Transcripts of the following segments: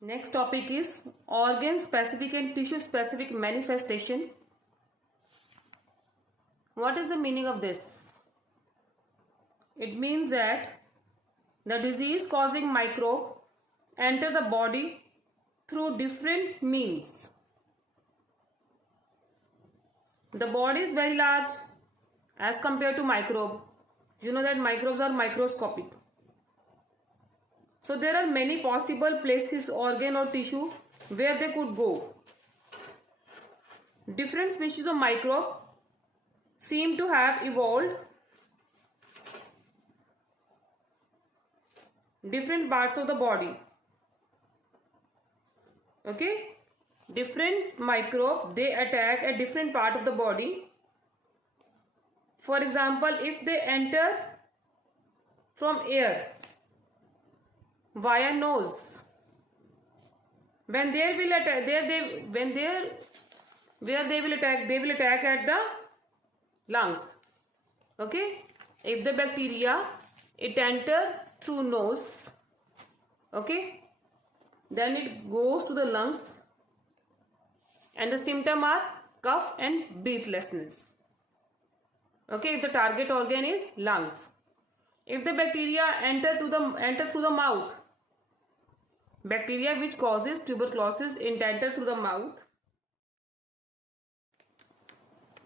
Next topic is organ specific and tissue specific manifestation. What is the meaning of this? It means that the disease causing microbe enter the body through different means. The body is very large as compared to microbe. You know that microbes are microscopic. So there are many possible places, organ or tissue where they could go. Different species of microbe seem to have evolved different parts of the body. Okay, different microbe, they attack a different part of the body. For example, if they enter from air via nose, when they will attack, they will attack at the lungs. Okay, if the bacteria it enter through nose, okay, then it goes to the lungs, and the symptom are cough and breathlessness. Okay, if the target organ is lungs. If the bacteria enter through the mouth, bacteria which causes tuberculosis enter through the mouth.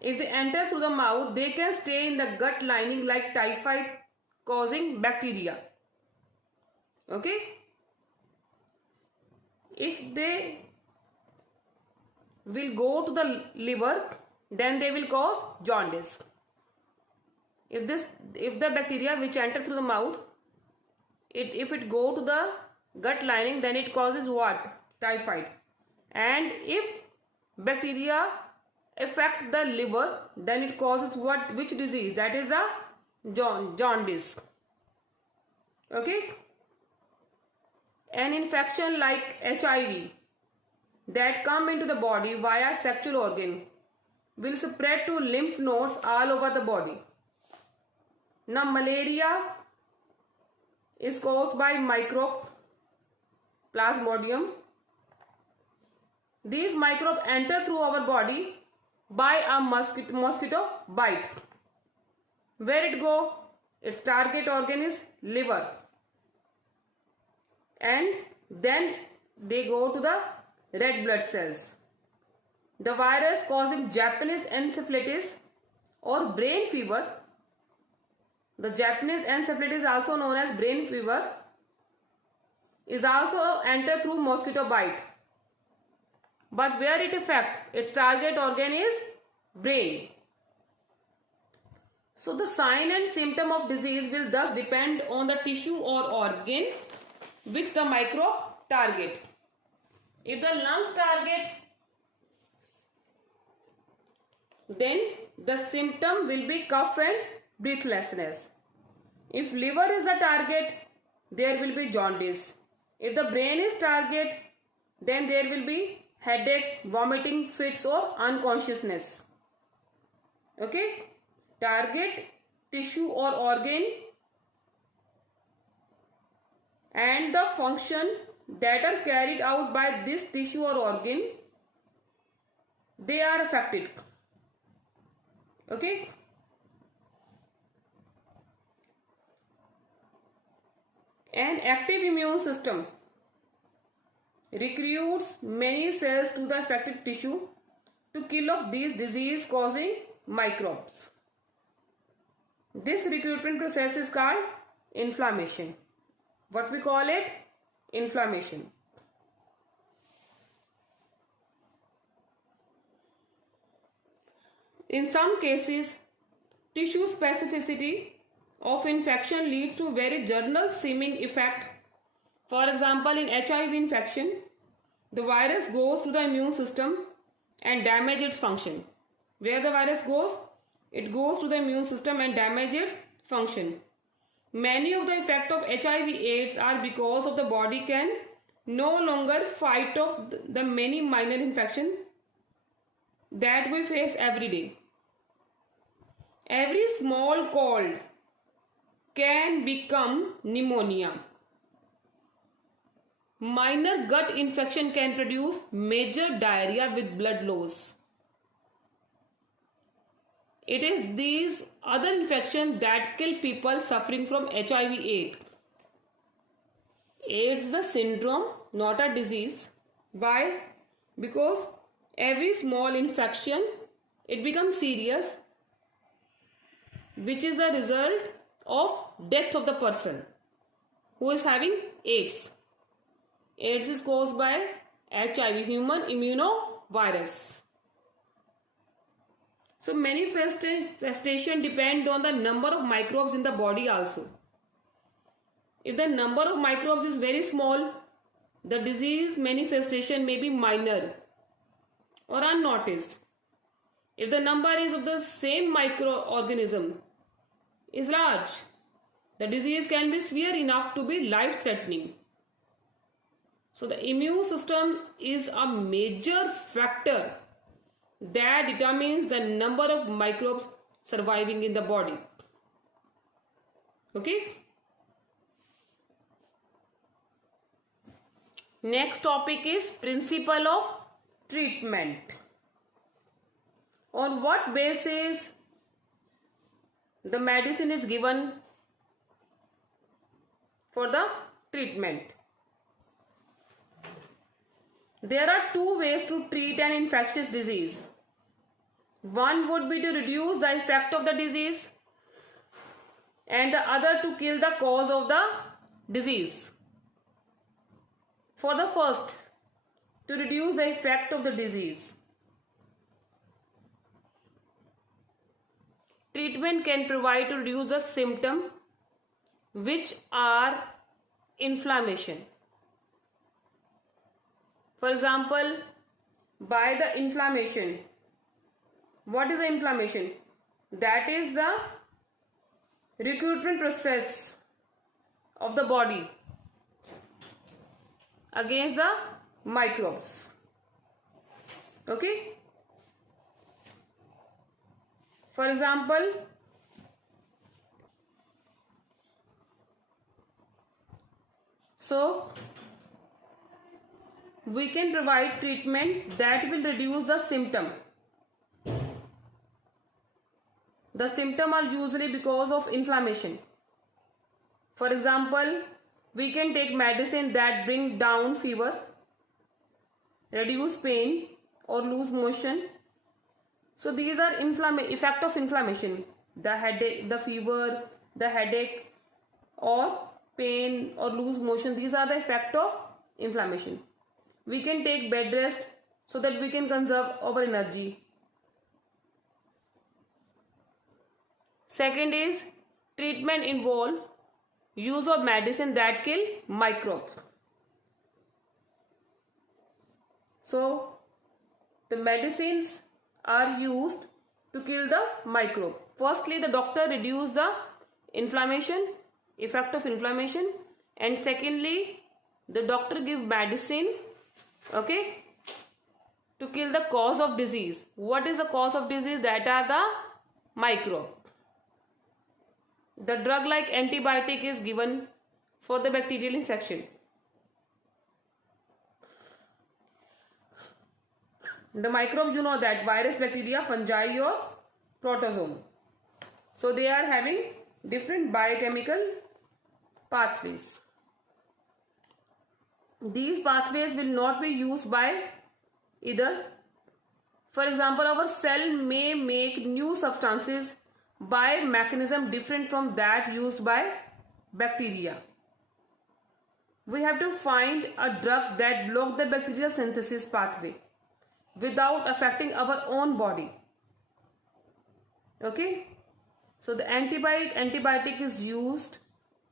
If they enter through the mouth, they can stay in the gut lining like typhoid causing bacteria. Okay, if they will go to the liver, then they will cause jaundice. If the bacteria which enter through the mouth, if it go to the gut lining, then it causes what? Typhoid. And if bacteria affect the liver, then it causes what? Which disease? That is a jaundice. Okay. An infection like HIV that come into the body via sexual organ will spread to lymph nodes all over the body. Now, malaria is caused by microbe Plasmodium. These microbes enter through our body by a mosquito bite. Where it go? Its target organ is liver. And then they go to the red blood cells. The virus causing Japanese encephalitis or brain fever. The Japanese encephalitis, also known as brain fever, is also enter through mosquito bite. But where it affect? Its target organ is brain. So the sign and symptom of disease will thus depend on the tissue or organ which the microbe target. If the lungs target, then the symptom will be cough and breathlessness. If liver is the target, there will be jaundice. If the brain is target, then there will be headache, vomiting, fits or unconsciousness. Okay, target, tissue or organ and the function that are carried out by this tissue or organ, they are affected. Okay. An active immune system recruits many cells to the affected tissue to kill off these disease causing microbes. This recruitment process is called inflammation. What we call it? Inflammation. In some cases, tissue specificity of infection leads to very general seeming effect. For example, in HIV infection, the virus goes to the immune system and damages its function. Where the virus goes? It goes to the immune system and damages its function. Many of the effects of HIV/AIDS are because of the body can no longer fight off the many minor infections that we face every day. Every small cold can become pneumonia. minor gut infection can produce major diarrhea with blood loss. It is these other infections that kill people suffering from HIV/AIDS. AIDS is a syndrome, not a disease. Why? Because every small infection, it becomes serious, which is the result of death of the person who is having AIDS. AIDS is caused by HIV, human immunovirus. So manifestation depend on the number of microbes in the body also. If the number of microbes is very small, the disease manifestation may be minor or unnoticed. If the number is of the same microorganism is large, the disease can be severe enough to be life-threatening. So the immune system is a major factor that determines the number of microbes surviving in the body. Okay? Next topic is principle of treatment. On what basis the medicine is given for the treatment? There are two ways to treat an infectious disease. One would be to reduce the effect of the disease and the other to kill the cause of the disease. For the first, to reduce the effect of the disease, treatment can provide to reduce the symptom, which are inflammation. For example, by the inflammation, what is the inflammation? That is the recruitment process of the body against the microbes. Okay? For example, so we can provide treatment that will reduce the symptom. The symptoms are usually because of inflammation. For example, we can take medicine that bring down fever, reduce pain or lose motion. So these are effect of inflammation. The headache, the fever, the headache or pain or lose motion, these are the effect of inflammation. We can take bed rest so that we can conserve our energy. Second is treatment involve use of medicine that kill microbes. So the medicines are used to kill the microbe. Firstly, the doctor reduce the inflammation, effect of inflammation, and secondly, the doctor give medicine, okay, to kill the cause of disease. What is the cause of disease? That are the microbe. The drug like antibiotic is given for the bacterial infection. The microbes, you know that virus, bacteria, fungi or protozoan. So they are having different biochemical pathways. These pathways will not be used by either. For example, our cell may make new substances by mechanism different from that used by bacteria. We have to find a drug that blocks the bacterial synthesis pathway without affecting our own body. Okay? So the antibiotic is used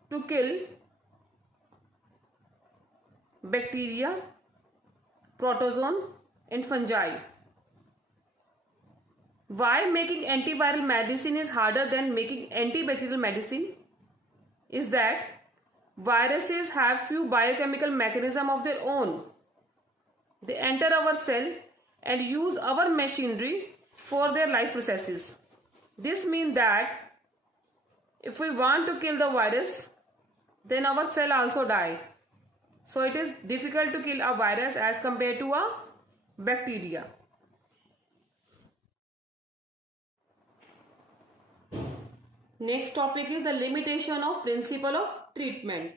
to kill bacteria, protozoan and fungi. Why making antiviral medicine is harder than making antibacterial medicine is that viruses have few biochemical mechanisms of their own. They enter our cell and use our machinery for their life processes. This means that if we want to kill the virus, then our cell also die. So it is difficult to kill a virus as compared to a bacteria. Next topic is the limitation of principle of treatment.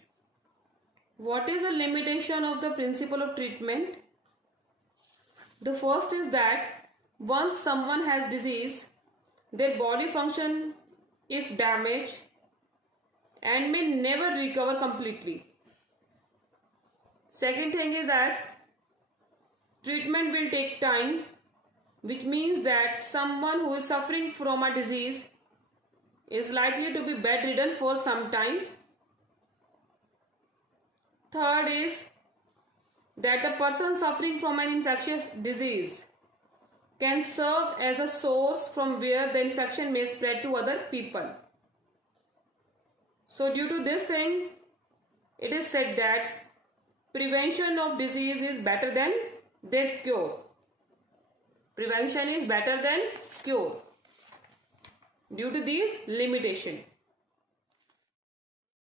What is the limitation of the principle of treatment? The first is that once someone has disease, their body function if damaged and may never recover completely. Second thing is that treatment will take time, which means that someone who is suffering from a disease is likely to be bedridden for some time. Third is that the person suffering from an infectious disease can serve as a source from where the infection may spread to other people. So due to this thing, it is said that prevention of disease is better than their cure. Prevention is better than cure due to these limitations.